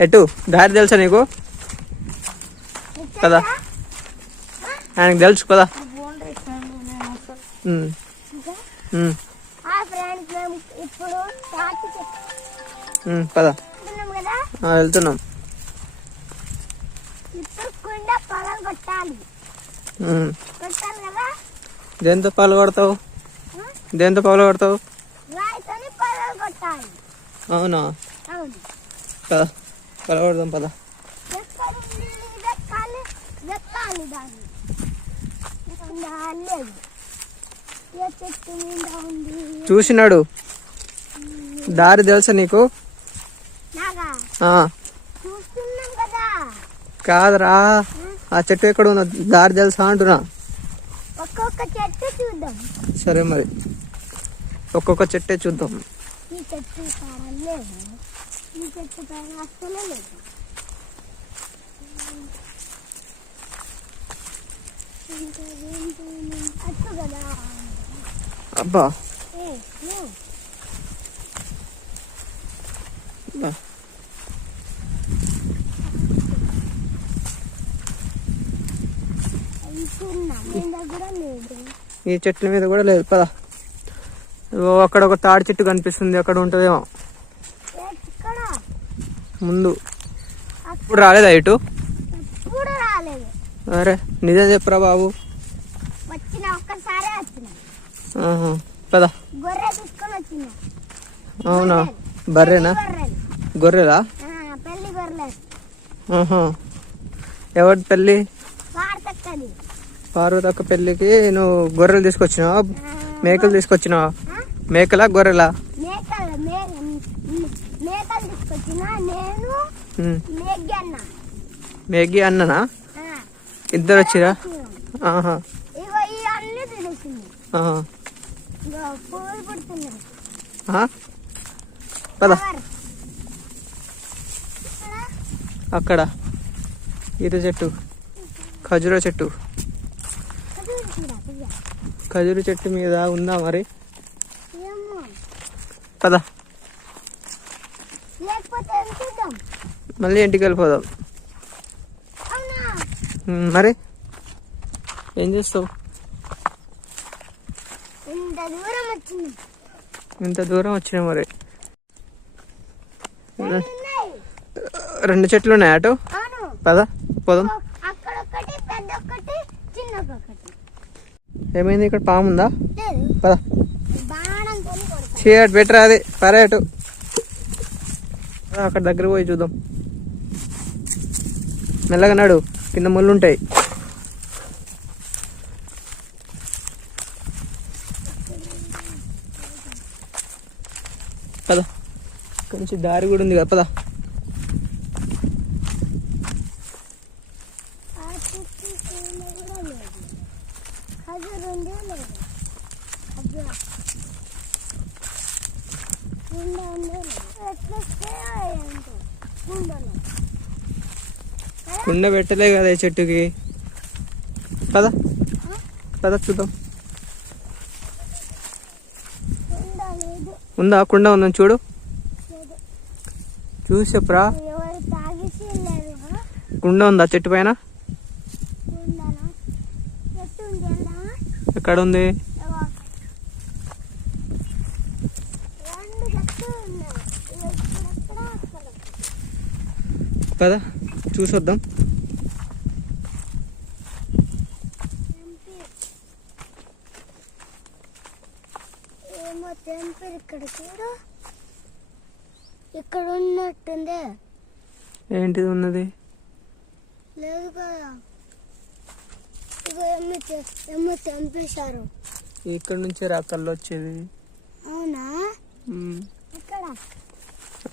ఎటు? దారి తెలుసా నీకు? కదా ఆయనకు తెలుసు కదా పద. వెళ్తున్నాం. దేంతో పాలు కొడతావు? దేంతో పాలు కొడతావు? అవును? పద పద ఉంది? చూసినాడు. దారి తెలుసా నీకు? కాదురా ఆ చెట్టు ఎక్కడ ఉందో దారి తెలుసా అంటున్నా. ఒక్కొక్క చెట్టు చూద్దాం. సరే మరి. ఒక్కొక్క చెట్టే చూద్దాం. చెట్టు పైన అస్సలే లేదు కదా అబ్బా. అబ్బా. ఈ చెట్ల మీద కూడా లేదు పద. అక్కడ ఒక తాడి చెట్టు కనిపిస్తుంది అక్కడ ఉంటుందేమో. ముందు. ఇప్పుడు రాలేదా ఇటు? అరే నిజం చెప్పురా బాబు. పద. అవునా? బర్రెనా? గొర్రెలు. ఎవరి పెళ్ళి పార్వతక్క పెళ్ళికి నువ్వు గొర్రెలు తీసుకొచ్చినావా? మేకలు తీసుకొచ్చినావా? మేకలా గొర్రెలా మేకలు మే మేకలు తీసుకొచ్చిన మేగి అన్ననా? ఇద్దరు వచ్చిరా? ఆహా. పద. అక్కడ. ఈత చెట్టు. ఖజూర చెట్టు. ఖజూర చెట్టు మీద ఉందా మరి? పద లేకపోతే ఏం చూద్దాం మళ్ళీ ఇంటికి వెళ్ళిపోదాం. మరి? ఏం చేస్తావు? ఇంత దూరం వచ్చినా మరి. రెండు చెట్లు ఉన్నాయి అటు? పద పోదాం. ఏమైంది ఇక్కడ? పాము ఉందా? పద. బాణంతో కొడతా. చీ అటు బెటర్ అది. పరే అటు. అక్కడ దగ్గర పోయి చూద్దాం. మెల్లగా నాడు. కింద ముళ్ళు ఉంటాయి పద. కొంచెం దారి కూడా ఉంది కదా పదా ఆ చుట్టూ కింద కూడా లేదు ఖజూర్ ఉంది లేదు ఖజూర్ కుండ ఉంది లేదు ఎట్లా ఏంటో కుండలో కుండ పెట్టలే కదా ఈ చెట్టుకి. పద. పద చూద్దాం. ఉందా? కుండ ఉందని చూడు. చూసప్రా కుండ ఉందా చెట్టు పైన? ఎక్కడ ఉంది పద. చూసొద్దాం. ఏమో తెంపిరు ఇక్కడ చూడు. ఇక్కడ ఉన్నట్టుంది. ఏంటిది ఉన్నది? లేదు కదా. ఇగో ఏమో తె- ఏమో తెంపేశారు ఇక్కడ నుంచి రా కళ్ళు వచ్చేది అవునా? ఉమ్. ఇక్కడ.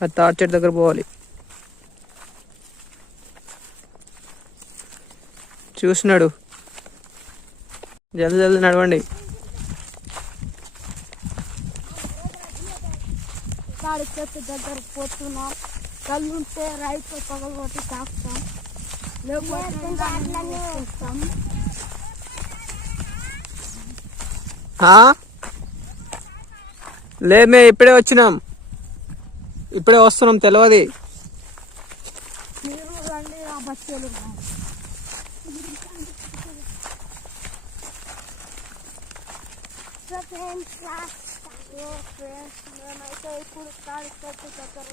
ఆ తాటి చెట్టు దగ్గర పోవాలి. చూసినాడు. జల్ది జల్ది నడవండి కాడి చెట్టు దగ్గర పోతున్నాం. కళ్ళుంటే రైతు పగలగొట్టి తాకుతాం. ఆ? లే మే ఇప్పుడే వచ్చినాం. ఇప్పుడే వస్తున్నాం తెలియదు మీరు ఫ్రెండ్స్ మేమైతే ఇప్పుడు దగ్గర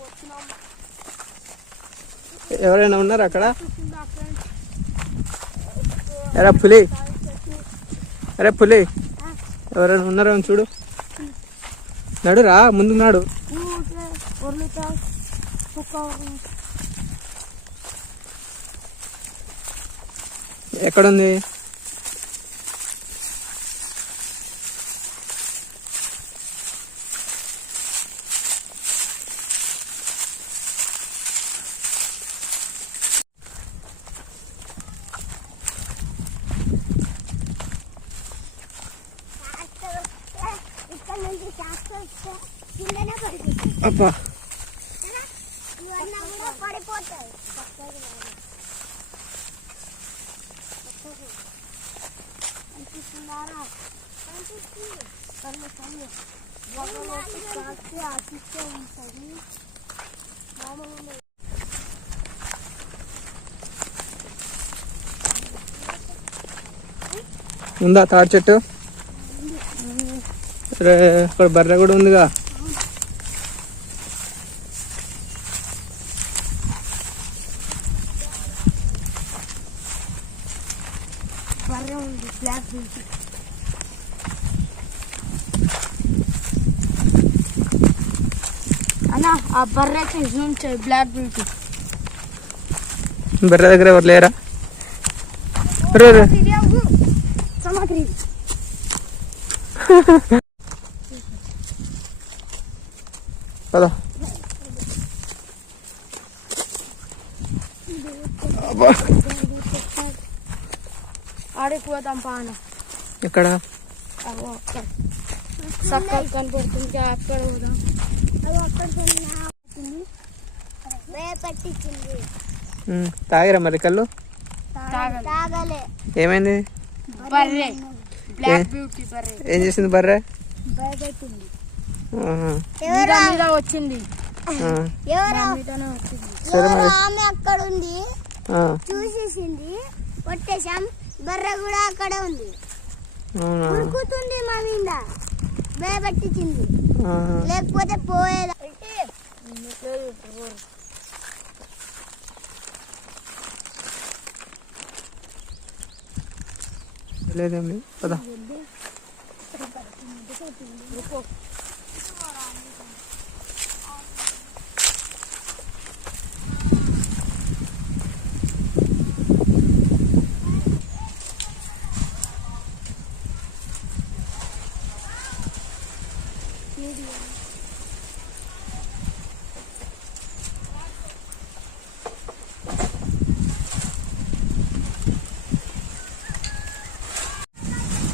ఎవరైనా ఉన్నారు అక్కడ? ఎరా పులి. అరే పులి. ఎవరైనా ఉన్నారో చూడు. నడురా ముందు నాడు. ఎక్కడుంది? మామూలు ఉందా తాడి చెట్టు? అరే ఇక్కడ బర్రె కూడా ఉందిగా. అన్న ఆ బర్రెకి జూమ్ చేయి బ్లాక్ బ్యూటీ బర్రె దగ్గర ఎవరు లేరా? అరే పద. ఆడిపోతాం పాన ఎక్కడ? చక్కగా కనపడుతుంది. అక్కడ పోదాం. తాగిరా మరి కళ్ళు? తాగలే. ఏమైంది? బర్రె. బ్లాక్ బ్యూటీ బర్రె. ఏం చేసింది బర్రె? వచ్చింది. ఆమె అక్కడ ఉంది ఆ, చూసేసింది. కొట్టేశాం. బర్రె కూడా అక్కడే ఉంది. అవునా? ఉరుకుతుంది మా మీద. భయపెట్టించింది. లేకపోతే పోయేదా? లేదేం లేదు పద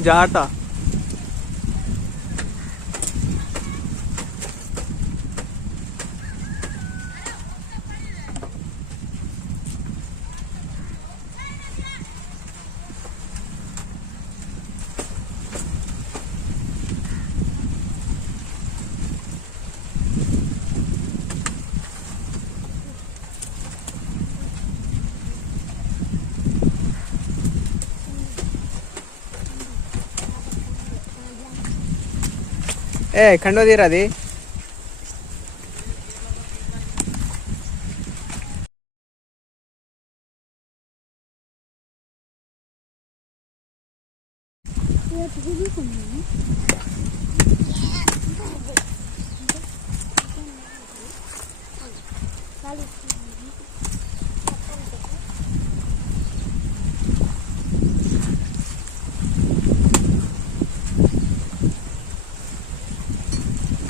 जाटा ఏ కండో తీరా అది.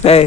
ఏ